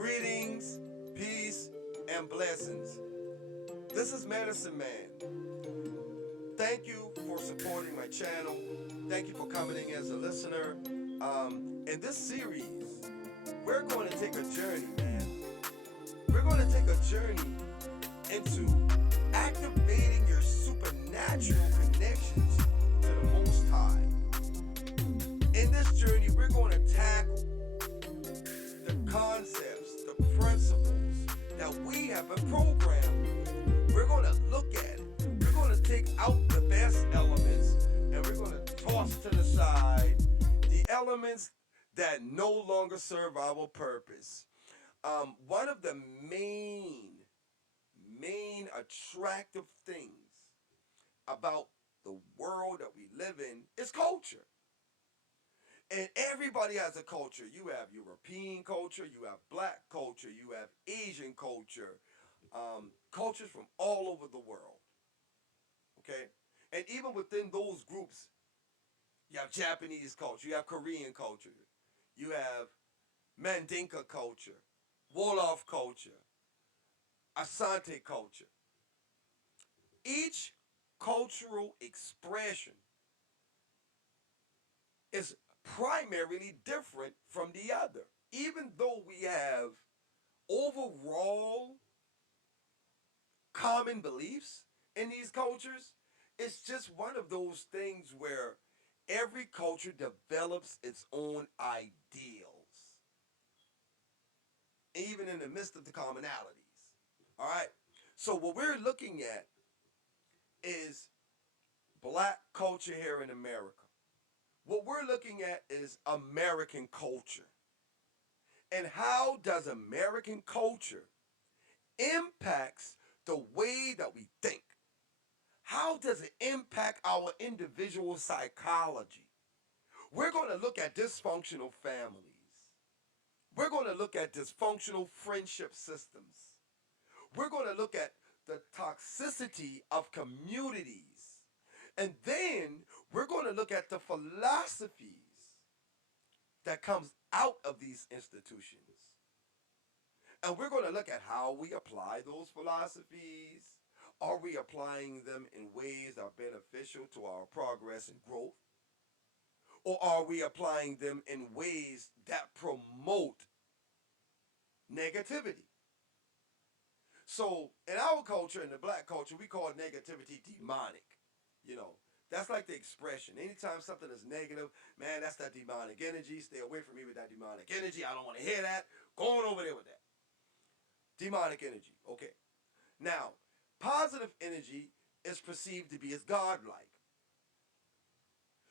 Greetings, peace, and blessings. This is Medicine Man. Thank you for supporting my channel. Thank you for coming in as a listener. In this series, we're going to take a journey, man. We're going to take a journey into activating your supernatural connections to the Most High. In this journey, we're going to tackle the concepts, the principles that we have been programmed with. We're going to look at it. We're going to take out the best elements and we're going to toss to the side the elements that no longer serve our purpose. One of the main attractive things about the world that we live in is culture. And everybody has a culture. You have European culture, you have black culture, you have Asian culture, cultures from all over the world. Okay? And even within those groups, you have Japanese culture, you have Korean culture, you have Mandinka culture, Wolof culture, Asante culture. Each cultural expression is primarily different from the other. Even though we have overall common beliefs in these cultures, it's just one of those things where every culture develops its own ideals, even in the midst of the commonalities. All right? So, what we're looking at is black culture here in America. What we're looking at is American culture. And how does American culture impacts the way that we think? How does it impact our individual psychology? We're going to look at dysfunctional families. We're going to look at dysfunctional friendship systems. We're going to look at the toxicity of communities. And then we're going to look at the philosophies that comes out of these institutions. And we're going to look at how we apply those philosophies. Are we applying them in ways that are beneficial to our progress and growth? Or are we applying them in ways that promote negativity? So, in our culture, in the black culture, we call negativity demonic. You know, that's like the expression. Anytime something is negative, man, that's that demonic energy. Stay away from me with that demonic energy. I don't want to hear that. Go on over there with that. Demonic energy. Okay. Now, positive energy is perceived to be as godlike.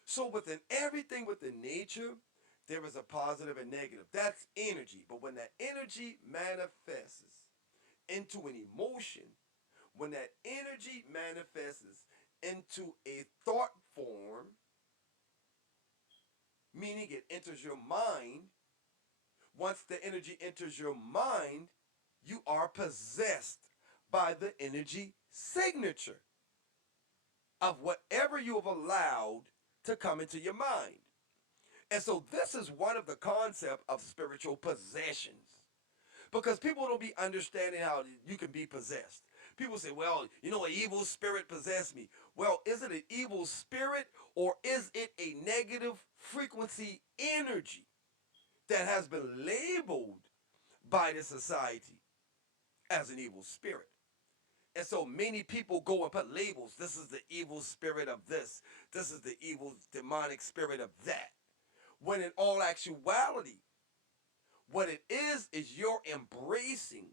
So within everything within nature, there is a positive and negative. That's energy. But when that energy manifests into an emotion, when that energy manifests into a thought form, meaning it enters your mind, once the energy enters your mind, you are possessed by the energy signature of whatever you have allowed to come into your mind. And so this is one of the concept of spiritual possessions. Because people don't be understanding how you can be possessed. People say, well, you know, an evil spirit possessed me. Well, is it an evil spirit or is it a negative frequency energy that has been labeled by the society as an evil spirit? And so many people go and put labels. This is the evil spirit of this. This is the evil demonic spirit of that. When in all actuality, what it is you're embracing,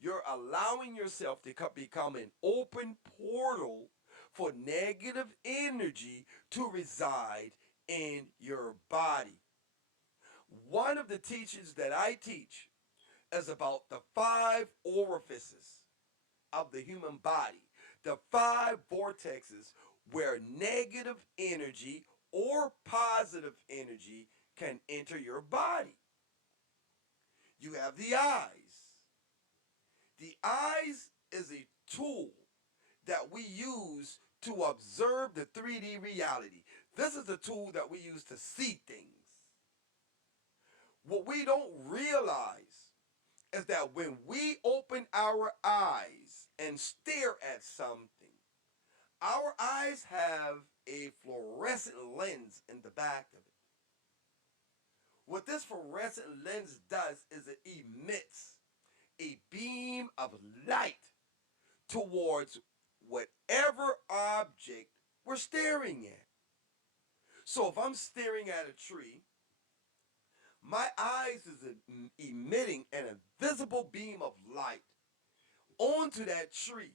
you're allowing yourself to become an open portal for negative energy to reside in your body. One of the teachings that I teach is about the five orifices of the human body, the five vortexes where negative energy or positive energy can enter your body. You have the eyes. The eyes is a tool that we use to observe the 3D reality. This is a tool that we use to see things. What we don't realize is that when we open our eyes and stare at something, our eyes have a fluorescent lens in the back of it. What this fluorescent lens does is it emits a beam of light towards whatever object we're staring at. So if I'm staring at a tree, my eyes is emitting an invisible beam of light onto that tree.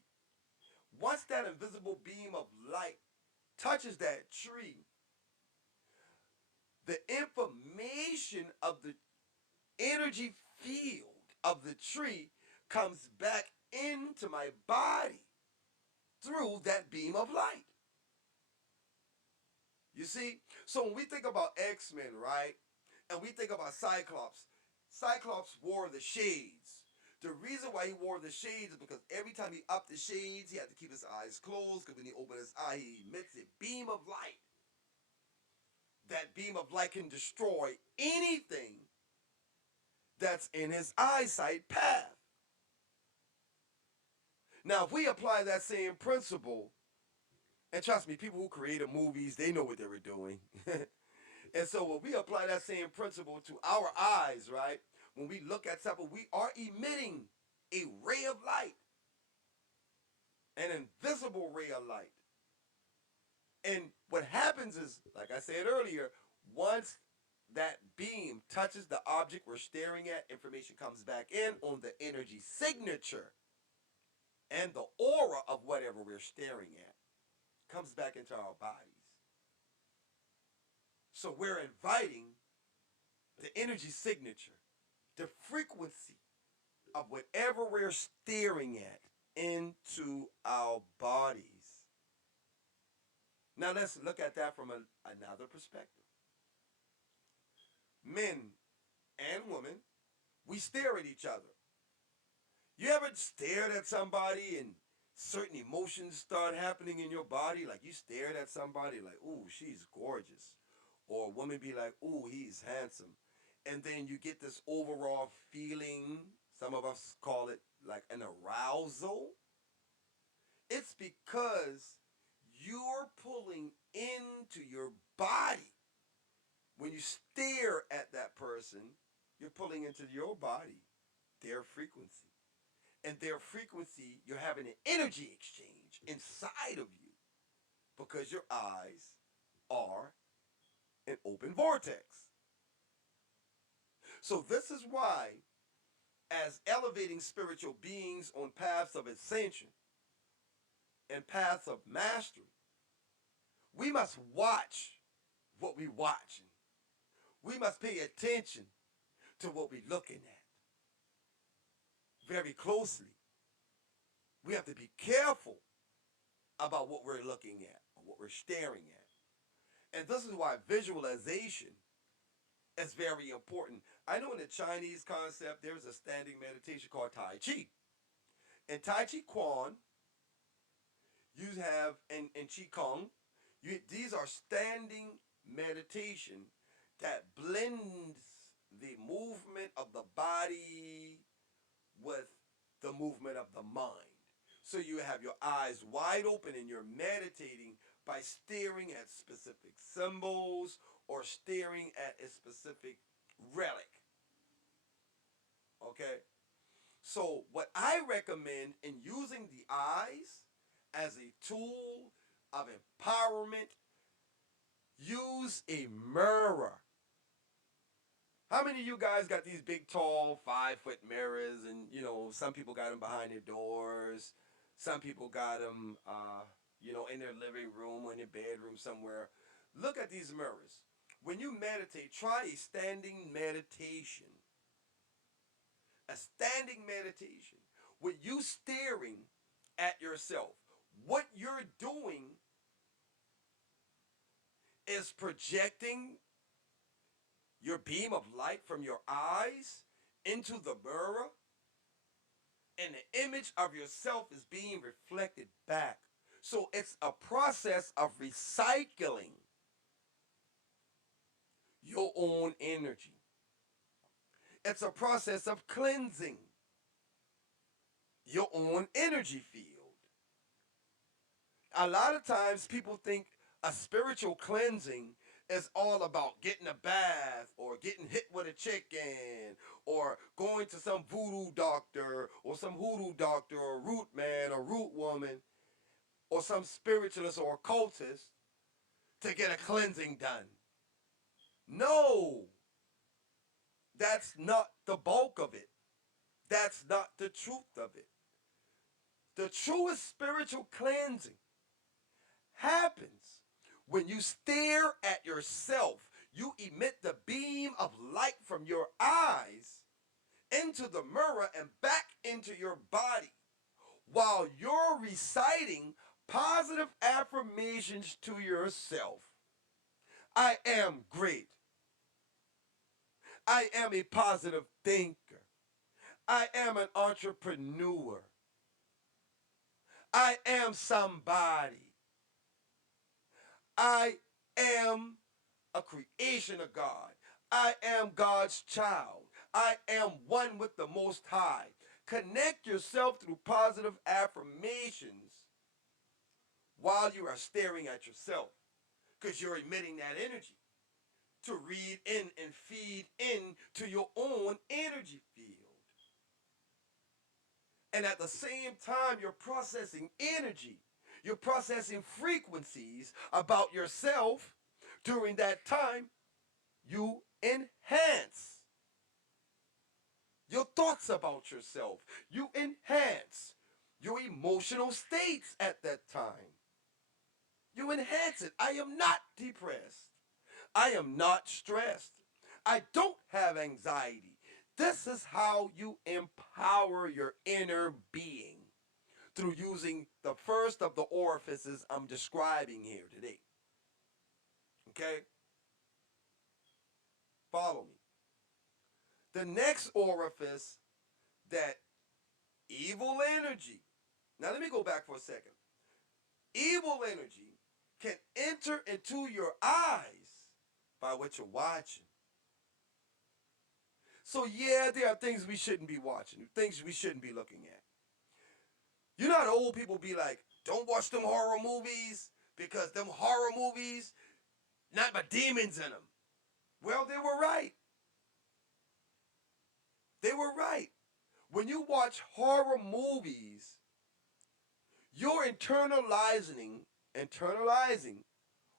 Once that invisible beam of light touches that tree, the information of the energy field of the tree comes back into my body through that beam of light. You see? So when we think about X-Men, right? And we think about Cyclops, Cyclops wore the shades. The reason why he wore the shades is because every time he upped the shades, he had to keep his eyes closed because when he opened his eye, he emits a beam of light. That beam of light can destroy anything that's in his eyesight path. Now, if we apply that same principle, and trust me, people who created movies, they know what they were doing. And so when we apply that same principle to our eyes, right? When we look at something, we are emitting a ray of light, an invisible ray of light. And what happens is, like I said earlier, once that beam touches the object we're staring at, information comes back in on the energy signature and the aura of whatever we're staring at comes back into our bodies. So we're inviting the energy signature, the frequency of whatever we're staring at into our bodies. Now let's look at that from another perspective. Men and women, we stare at each other. You ever stared at somebody and certain emotions start happening in your body? Like you stared at somebody like, ooh, she's gorgeous. Or a woman be like, ooh, he's handsome. And then you get this overall feeling, some of us call it like an arousal. It's because you're pulling into your body. When you stare at that person, you're pulling into your body their frequency. And their frequency, you're having an energy exchange inside of you because your eyes are an open vortex. So this is why, as elevating spiritual beings on paths of ascension and paths of mastery, we must watch what we watching. We must pay attention to what we're looking at very closely. We have to be careful about what we're looking at, or what we're staring at. And this is why visualization is very important. I know in the Chinese concept, there's a standing meditation called Tai Chi. In Tai Chi Quan, you have, in Qi Kong, these are standing meditation that blends the movement of the body with the movement of the mind. So you have your eyes wide open and you're meditating by staring at specific symbols or staring at a specific relic. Okay? So what I recommend in using the eyes as a tool of empowerment, use a mirror. How many of you guys got these big, tall, 5-foot mirrors? And, you know, some people got them behind their doors. Some people got them, in their living room or in their bedroom somewhere. Look at these mirrors. When you meditate, try a standing meditation. A standing meditation. With you staring at yourself. What you're doing is projecting your beam of light from your eyes into the mirror, and the image of yourself is being reflected back. So it's a process of recycling your own energy. It's a process of cleansing your own energy field. A lot of times people think a spiritual cleansing is all about getting a bath or getting hit with a chicken or going to some voodoo doctor or some hoodoo doctor or root man or root woman or some spiritualist or occultist to get a cleansing done. No, that's not the bulk of it. That's not the truth of it. The truest spiritual cleansing happens when you stare at yourself. You emit the beam of light from your eyes into the mirror and back into your body while you're reciting positive affirmations to yourself. I am great. I am a positive thinker. I am an entrepreneur. I am somebody. I am a creation of God. I am God's child. I am one with the Most High. Connect yourself through positive affirmations while you are staring at yourself because you're emitting that energy to read in and feed in to your own energy field. And at the same time, you're processing energy. You're processing frequencies about yourself. During that time, you enhance your thoughts about yourself. You enhance your emotional states at that time. You enhance it. I am not depressed. I am not stressed. I don't have anxiety. This is how you empower your inner being through using the first of the orifices I'm describing here today. Okay? Follow me. The next orifice that evil energy, now let me go back for a second. Evil energy can enter into your eyes by what you're watching. So, yeah, there are things we shouldn't be watching, things we shouldn't be looking at. You know how old people be like, don't watch them horror movies because them horror movies, not but demons in them. Well, they were right. They were right. When you watch horror movies, you're internalizing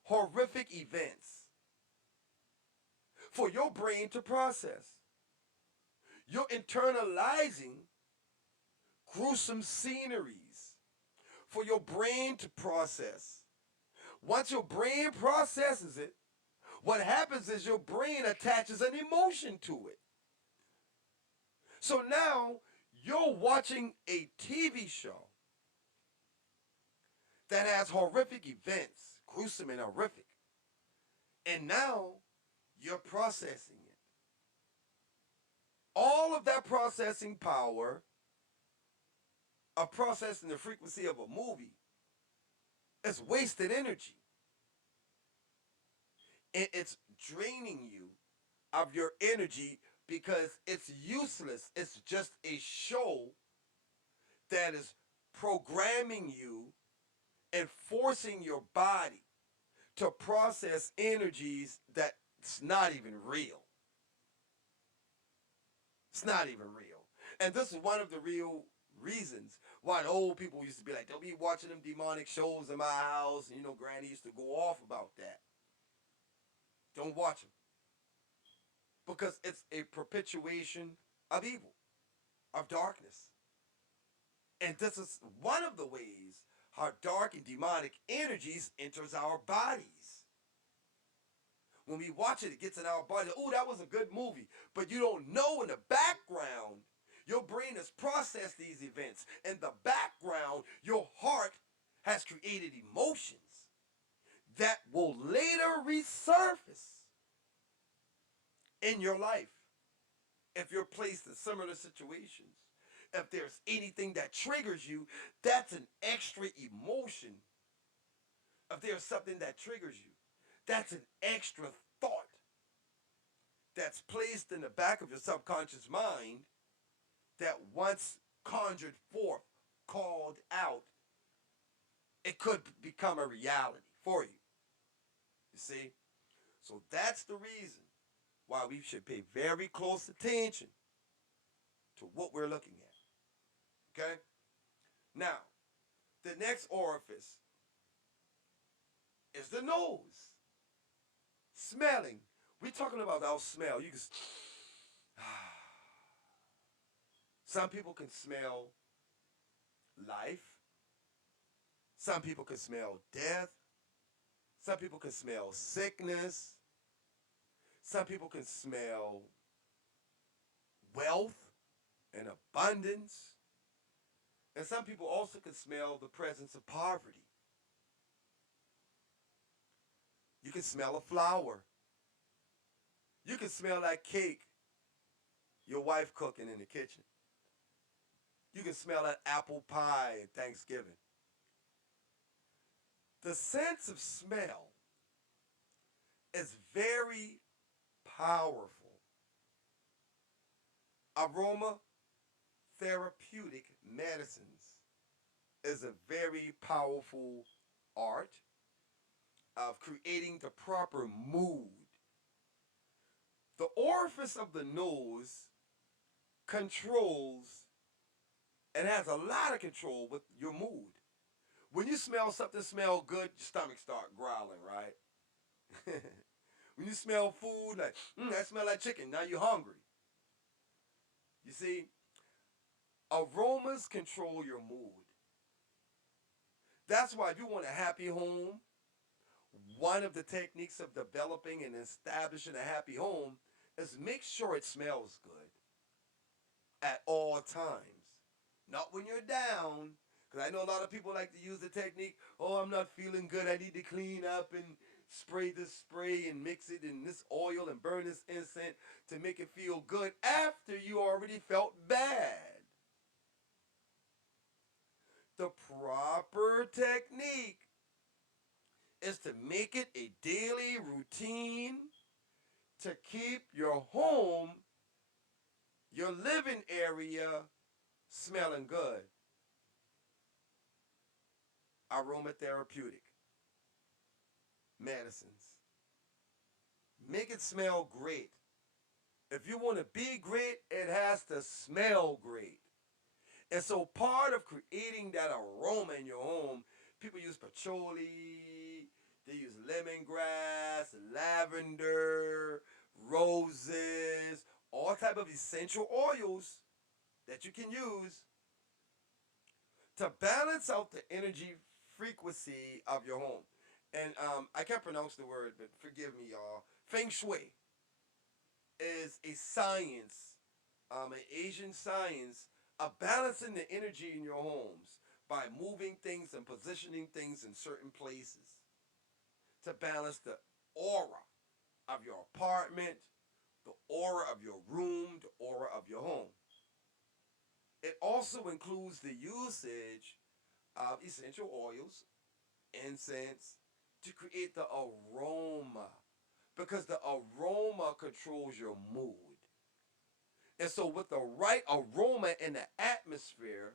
horrific events for your brain to process. You're internalizing gruesome sceneries for your brain to process. Once your brain processes it, what happens is your brain attaches an emotion to it. So now you're watching a TV show that has horrific events, gruesome and horrific. And now you're processing it. All of that processing power of processing the frequency of a movie is wasted energy. And it's draining you of your energy because it's useless. It's just a show that is programming you and forcing your body to process energies that's not even real. It's not even real. And this is one of the real reasons why the old people used to be like, don't be watching them demonic shows in my house. And, Granny used to go off about that. Don't watch them. Because it's a perpetuation of evil, of darkness. And this is one of the ways how dark and demonic energies enters our bodies. When we watch it, it gets in our body. Oh, that was a good movie. But you don't know in the background, your brain has processed these events. In the background, your heart has created emotions that will later resurface in your life if you're placed in similar situations. If there's anything that triggers you, that's an extra emotion. If there's something that triggers you, that's an extra thought that's placed in the back of your subconscious mind that once conjured forth, called out, it could become a reality for you. You see? So that's the reason why we should pay very close attention to what we're looking at. Okay? Now, the next orifice is the nose. Smelling. We're talking about our smell. You can. Some people can smell life. Some people can smell death. Some people can smell sickness. Some people can smell wealth and abundance. And some people also can smell the presence of poverty. You can smell a flower. You can smell that cake your wife cooking in the kitchen. You can smell that apple pie at Thanksgiving. The sense of smell is very powerful. Aromatherapeutic medicines is a very powerful art of creating the proper mood. The orifice of the nose controls and has a lot of control with your mood. When you smell something smell good, your stomach start growling, right? When you smell food, like, that smell like chicken, now you're hungry. You see, aromas control your mood. That's why if you want a happy home, one of the techniques of developing and establishing a happy home is make sure it smells good at all times. Not when you're down, because I know a lot of people like to use the technique, oh, I'm not feeling good, I need to clean up and spray this spray and mix it in this oil and burn this incense to make it feel good after you already felt bad. The proper technique is to make it a daily routine to keep your home, your living area, smelling good. Aromatherapeutic medicines. Make it smell great. If you want to be great, it has to smell great. And so part of creating that aroma in your home, people use patchouli, they use lemongrass, lavender, roses, all type of essential oils that you can use to balance out the energy frequency of your home. And I can't pronounce the word, but forgive me, y'all. Feng Shui is a science, an Asian science of balancing the energy in your homes by moving things and positioning things in certain places to balance the aura of your apartment, the aura of your room, the aura of your home. It also includes the usage of essential oils, incense, to create the aroma, because the aroma controls your mood. And so with the right aroma in the atmosphere,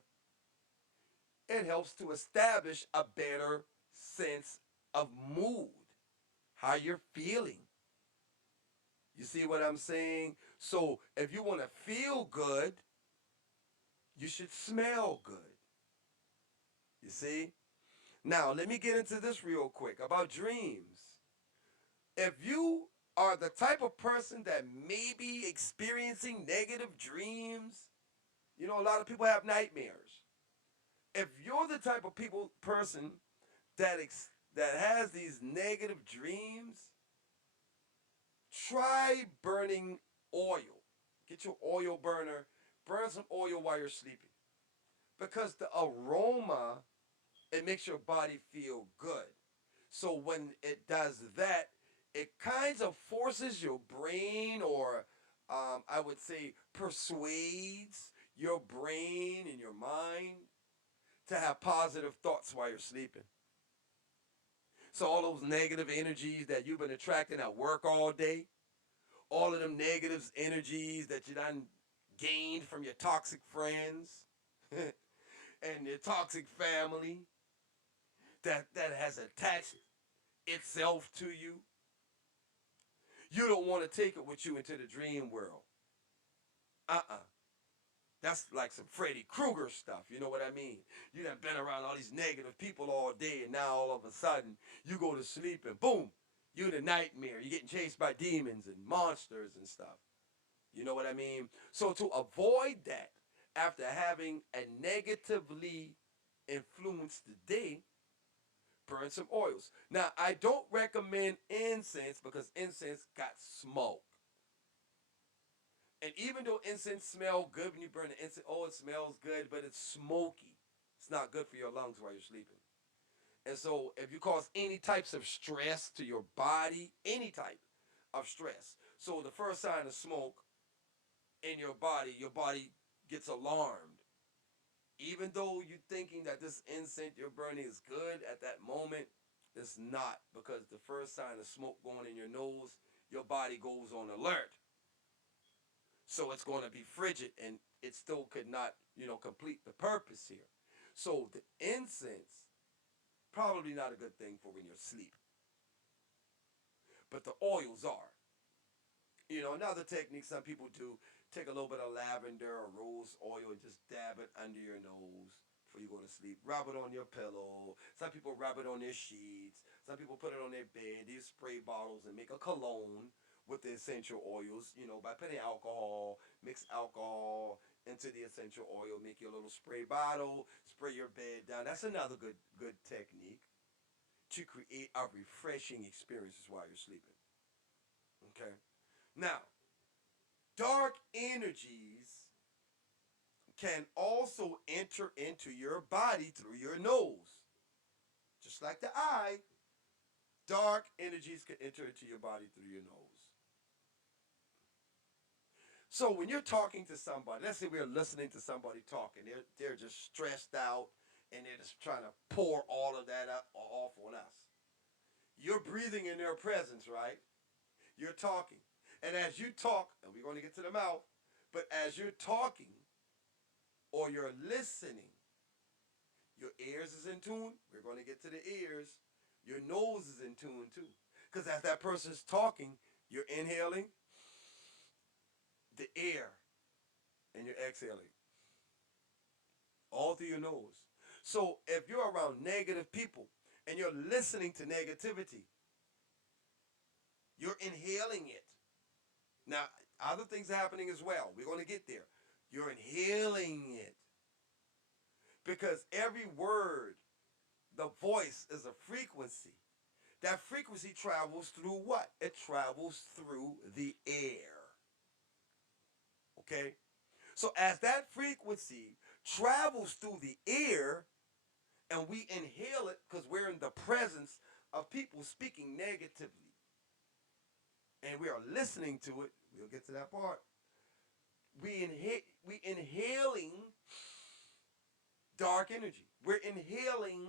it helps to establish a better sense of mood, how you're feeling. You see what I'm saying? So if you want to feel good, you should smell good. You see? Now, let me get into this real quick about dreams. If you are the type of person that may be experiencing negative dreams, you know, a lot of people have nightmares. If you're the type of person that has these negative dreams, try burning oil. Get your oil burner, burn some oil while you're sleeping. Because the aroma, it makes your body feel good. So when it does that, it kind of forces your brain, or I would say persuades your brain and your mind to have positive thoughts while you're sleeping. So all those negative energies that you've been attracting at work all day, all of them negative energies that you done gained from your toxic friends and your toxic family that has attached itself to you. You don't want to take it with you into the dream world. Uh-uh. That's like some Freddy Krueger stuff. You know what I mean? You done been around all these negative people all day, and now all of a sudden you go to sleep and boom, you in a nightmare. You're getting chased by demons and monsters and stuff. You know what I mean? So to avoid that, after having a negatively influenced day, burn some oils. Now, I don't recommend incense because incense got smoke. And even though incense smells good when you burn the incense, oh, it smells good, but it's smoky. It's not good for your lungs while you're sleeping. And so if you cause any types of stress to your body, any type of stress. So the first sign of smoke in your body gets alarmed. Even though you're thinking that this incense you're burning is good at that moment, it's not, because the first sign of smoke going in your nose, your body goes on alert. So it's going to be frigid and it still could not, complete the purpose here. So the incense, probably not a good thing for when you're asleep. But the oils are. Another technique some people do, take a little bit of lavender or rose oil and just dab it under your nose before you go to sleep. Rub it on your pillow. Some people rub it on their sheets. Some people put it on their bed. These spray bottles and make a cologne with the essential oils, by putting alcohol, mix alcohol into the essential oil, make your little spray bottle, spray your bed down. That's another good technique to create a refreshing experience while you're sleeping. Okay? Now, dark energies can also enter into your body through your nose. Just like the eye, dark energies can enter into your body through your nose. So when you're talking to somebody, let's say we're listening to somebody talking, they're just stressed out and they're just trying to pour all of that up off on us. You're breathing in their presence, right? You're talking. And as you talk, and we're going to get to the mouth, but as you're talking or you're listening, your ears is in tune. We're going to get to the ears. Your nose is in tune too. Because as that person's talking, you're inhaling the air and you're exhaling all through your nose. So if you're around negative people and you're listening to negativity, you're inhaling it. Now, other things are happening as well. We're going to get there. You're inhaling it. Because every word, the voice is a frequency. That frequency travels through what? It travels through the air. Okay? So as that frequency travels through the air and we inhale it because we're in the presence of people speaking negatively and we are listening to it, we'll get to that part. We inhaling dark energy. We're inhaling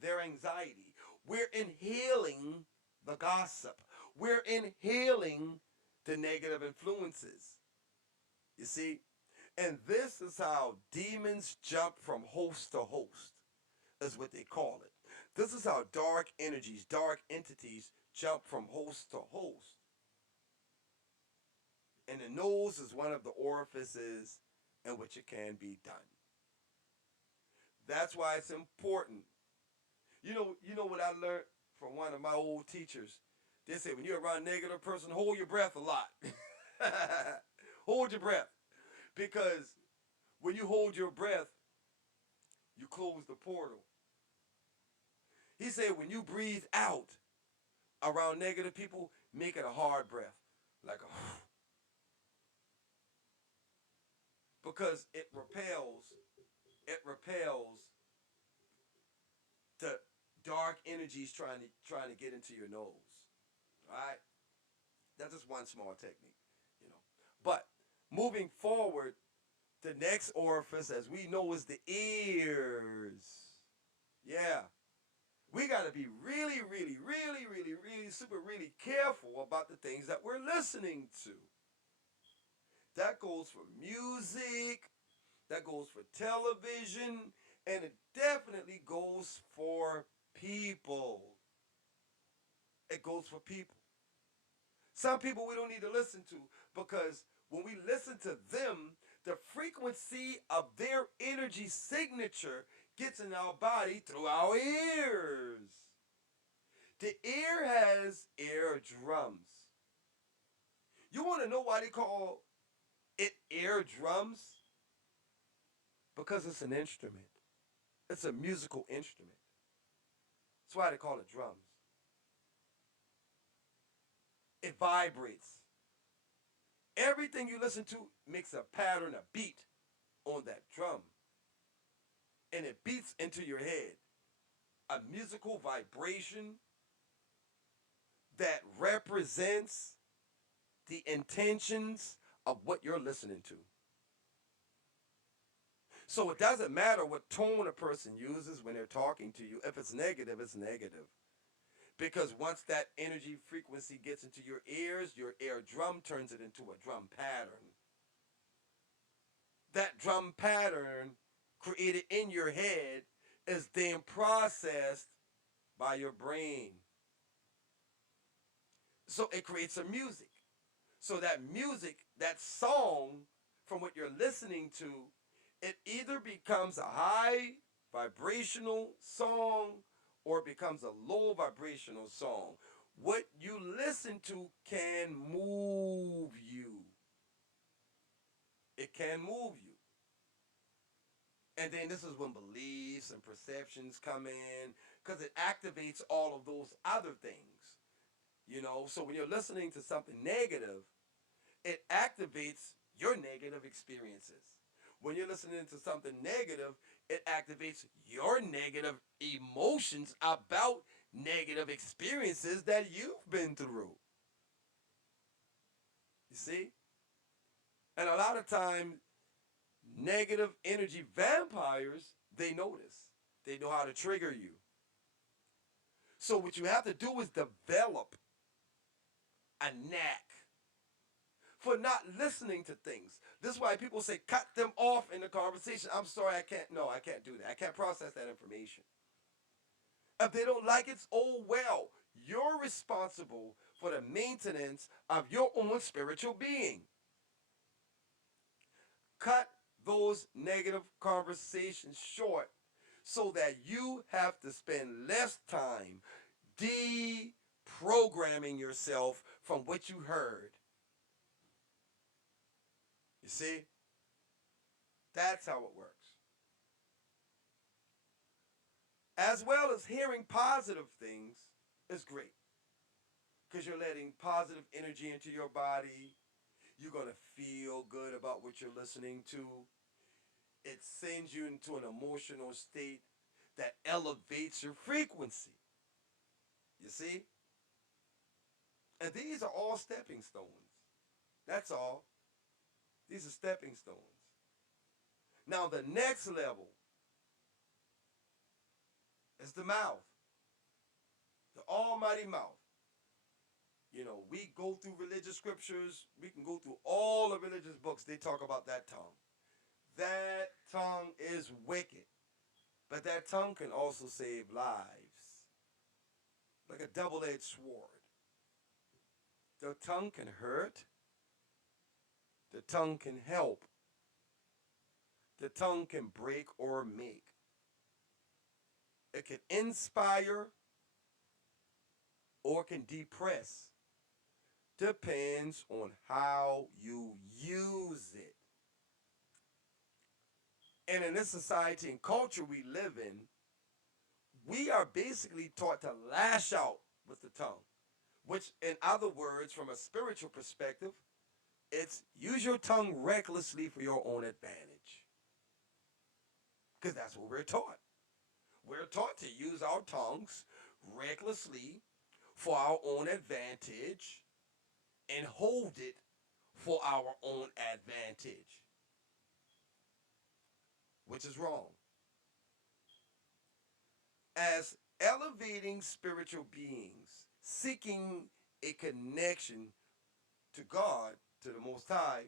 their anxiety. We're inhaling the gossip. We're inhaling the negative influences. You see? And this is how demons jump from host to host, is what they call it. This is how dark energies, dark entities jump from host to host. And the nose is one of the orifices in which it can be done. That's why it's important. You know what I learned from one of my old teachers? They say when you're around a negative person, hold your breath a lot. Hold your breath. Because when you hold your breath, you close the portal. He said when you breathe out around negative people, make it a hard breath. Like a because it repels the dark energies trying to get into your nose. All right? That's just one small technique. But moving forward, the next orifice, as we know, is the ears. Yeah. We got to be really, really, really, really, really, super, really careful about the things that we're listening to. That goes for music, that goes for television, and it definitely goes for people. It goes for people. Some people we don't need to listen to because when we listen to them, the frequency of their energy signature gets in our body through our ears. The ear has eardrums. You want to know why they call it eardrums? Because it's an instrument. It's a musical instrument. That's why they call it drums. It vibrates. Everything you listen to makes a pattern, a beat on that drum. And it beats into your head. A musical vibration that represents the intentions of what you're listening to. So it doesn't matter what tone a person uses when they're talking to you. If it's negative, it's negative. Because once that energy frequency gets into your ears, your eardrum turns it into a drum pattern. That drum pattern created in your head is then processed by your brain. So it creates a music. So that music, that song from what you're listening to, it either becomes a high vibrational song or it becomes a low vibrational song. What you listen to can move you. It can move you. And then this is when beliefs and perceptions come in because it activates all of those other things. You know, so when you're listening to something negative, it activates your negative experiences. When you're listening to something negative, it activates your negative emotions about negative experiences that you've been through. You see? And a lot of times, negative energy vampires, they notice. They know how to trigger you. So what you have to do is develop a knack for not listening to things. This is why people say cut them off in the conversation. I'm sorry, I can't. No, I can't do that. I can't process that information. If they don't like it, oh well. You're responsible for the maintenance of your own spiritual being. Cut those negative conversations short so that you have to spend less time deprogramming yourself from what you heard. You see? That's how it works. As well as hearing positive things is great because you're letting positive energy into your body. You're going to feel good about what you're listening to. It sends you into an emotional state that elevates your frequency. You see? And these are all stepping stones. That's all. These are stepping stones. Now, the next level is the mouth, the almighty mouth. You know, we go through religious scriptures. We can go through all the religious books. They talk about that tongue. That tongue is wicked. But that tongue can also save lives. Like a double-edged sword. The tongue can hurt. The tongue can help. The tongue can break or make. It can inspire or can depress. Depends on how you use it. And in this society and culture we live in, we are basically taught to lash out with the tongue. Which, in other words, from a spiritual perspective, it's use your tongue recklessly for your own advantage. Because that's what we're taught. We're taught to use our tongues recklessly for our own advantage and hold it for our own advantage, which is wrong. As elevating spiritual beings, seeking a connection to God, to the Most High,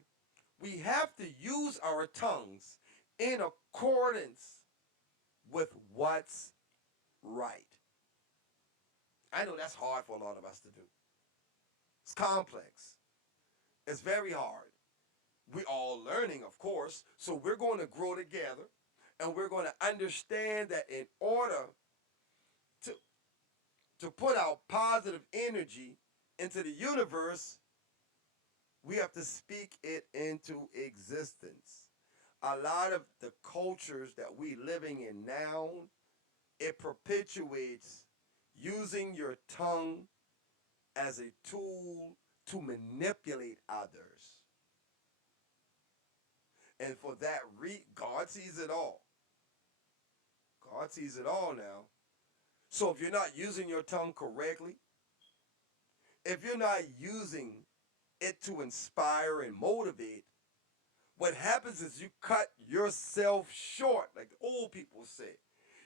we have to use our tongues in accordance with what's right. I know that's hard for a lot of us to do. It's complex. It's very hard. We're all learning, of course, so we're going to grow together and we're going to understand that in order to, to put out positive energy into the universe, we have to speak it into existence. A lot of the cultures that we living in now, it perpetuates using your tongue as a tool to manipulate others. And for that God sees it all. God sees it all now. So if you're not using your tongue correctly, if you're not using it to inspire and motivate, what happens is you cut yourself short, like the old people say.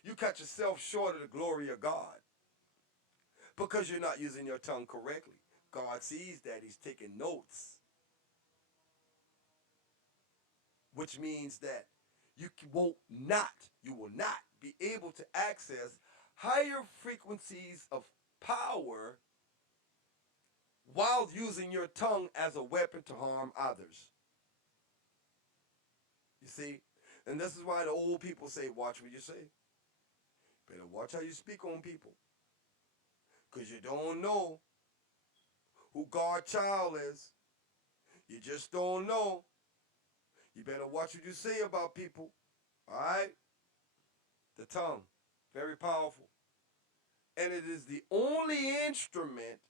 You cut yourself short of the glory of God because you're not using your tongue correctly. God sees that. He's taking notes, which means that you will not be able to access higher frequencies of power while using your tongue as a weapon to harm others. You see? And this is why the old people say, watch what you say. Better watch how you speak on people. Because you don't know who God's child is. You just don't know. You better watch what you say about people. All right? The tongue, very powerful. And it is the only instrument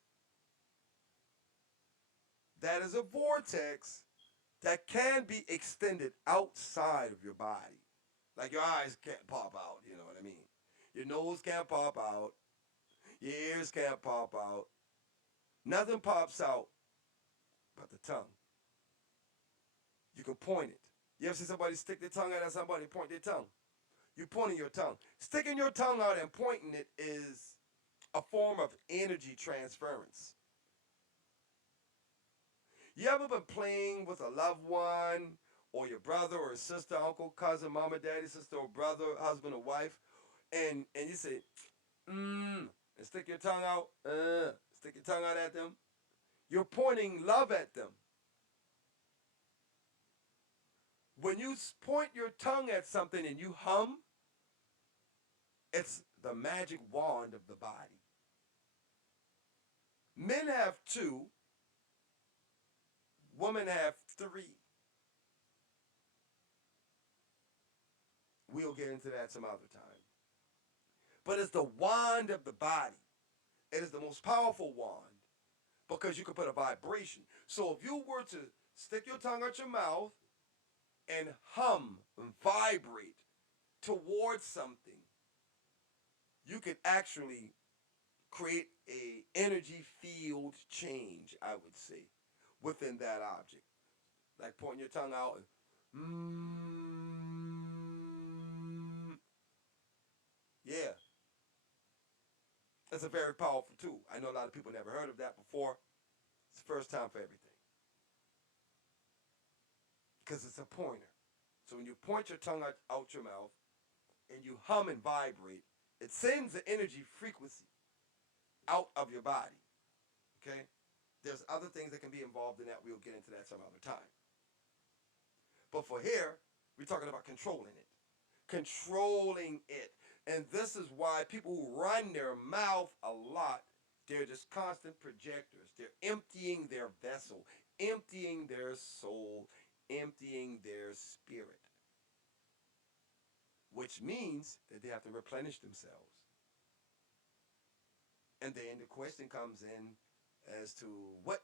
that is a vortex that can be extended outside of your body. Like your eyes can't pop out, you know what I mean? Your nose can't pop out. Your ears can't pop out. Nothing pops out but the tongue. You can point it. You ever see somebody stick their tongue out at somebody point their tongue? You're pointing your tongue. Sticking your tongue out and pointing it is a form of energy transference. You ever been playing with a loved one or your brother or sister, uncle, cousin, mama, daddy, sister or brother, husband or wife, and you say, and stick your tongue out, stick your tongue out at them? You're pointing love at them. When you point your tongue at something and you hum, it's the magic wand of the body. Men have two, women have three. We'll get into that some other time. But it's the wand of the body. It is the most powerful wand because you can put a vibration. So if you were to stick your tongue out your mouth and hum and vibrate towards something, you could actually create a energy field change, I would say, within that object. Like pointing your tongue out and yeah. It's a very powerful tool. I know a lot of people never heard of that before. It's the first time for everything. Because it's a pointer. So when you point your tongue out your mouth and you hum and vibrate, it sends the energy frequency out of your body. Okay? There's other things that can be involved in that. We'll get into that some other time. But for here, we're talking about controlling it. Controlling it. And this is why people who run their mouth a lot, they're just constant projectors. They're emptying their vessel, emptying their soul, emptying their spirit. Which means that they have to replenish themselves. And then the question comes in as to what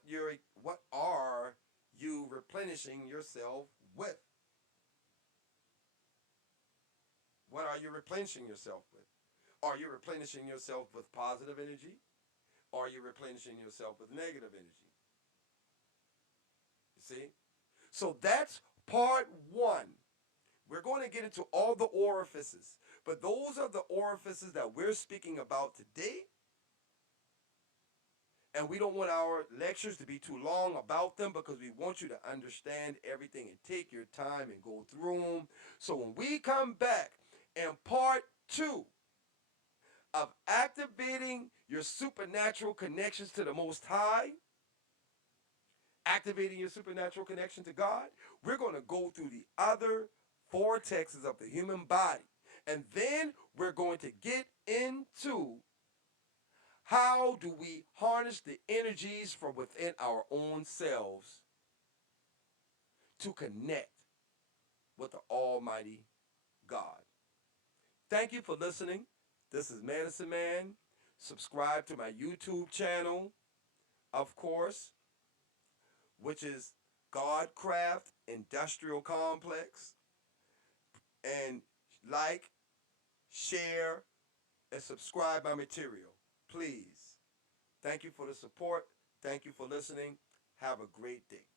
are you replenishing yourself with? What are you replenishing yourself with? Are you replenishing yourself with positive energy? Or are you replenishing yourself with negative energy? You see? So that's part one. We're going to get into all the orifices. But those are the orifices that we're speaking about today. And we don't want our lectures to be too long about them because we want you to understand everything and take your time and go through them. So when we come back in part 2 of activating your supernatural connections to the Most High, activating your supernatural connection to God, we're going to go through the other vortexes of the human body. And then we're going to get into how do we harness the energies from within our own selves to connect with the Almighty God. Thank you for listening. This is Medicine Man. Subscribe to my YouTube channel, of course, which is Godcraft Industrial Complex. And like, share, and subscribe my material, please. Thank you for the support. Thank you for listening. Have a great day.